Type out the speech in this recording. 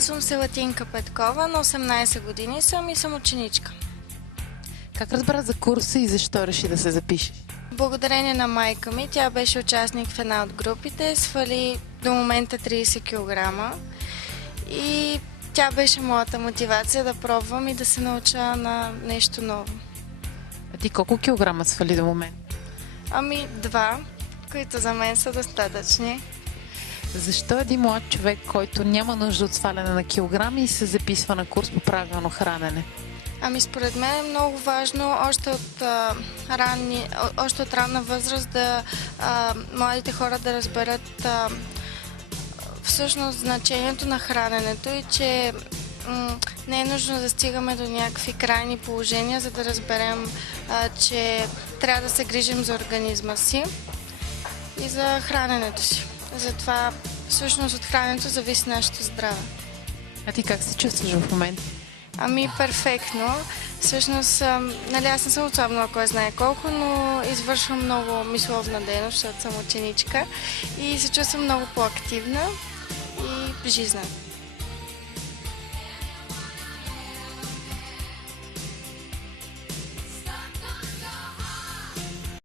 Казвам се Латинка Петкова, на 18 години съм и съм ученичка. Как разбра за курса и защо реши да се запише? Благодарение на майка ми, тя беше участник в една от групите, свали до момента 30 кг и тя беше моята мотивация да пробвам и да се науча на нещо ново. А ти колко килограма свали до момента? Ами 2, които за мен са достатъчни. Защо един млад човек, който няма нужда от сваляне на килограми и се записва на курс по правилно хранене? Ами според мен е много важно още от ранна възраст да младите хора да разберат всъщност значението на храненето и че не е нужно да стигаме до някакви крайни положения, за да разберем, че трябва да се грижим за организма си и за храненето си. Затова всъщност от храненето зависи нашето здраве. А ти как се чувстваш в момента? Ами перфектно. Всъщност, аз не съм отслабнала кой знае колко, но извършвам много мисловна дейност, защото съм ученичка и се чувствам много по-активна и жизнена.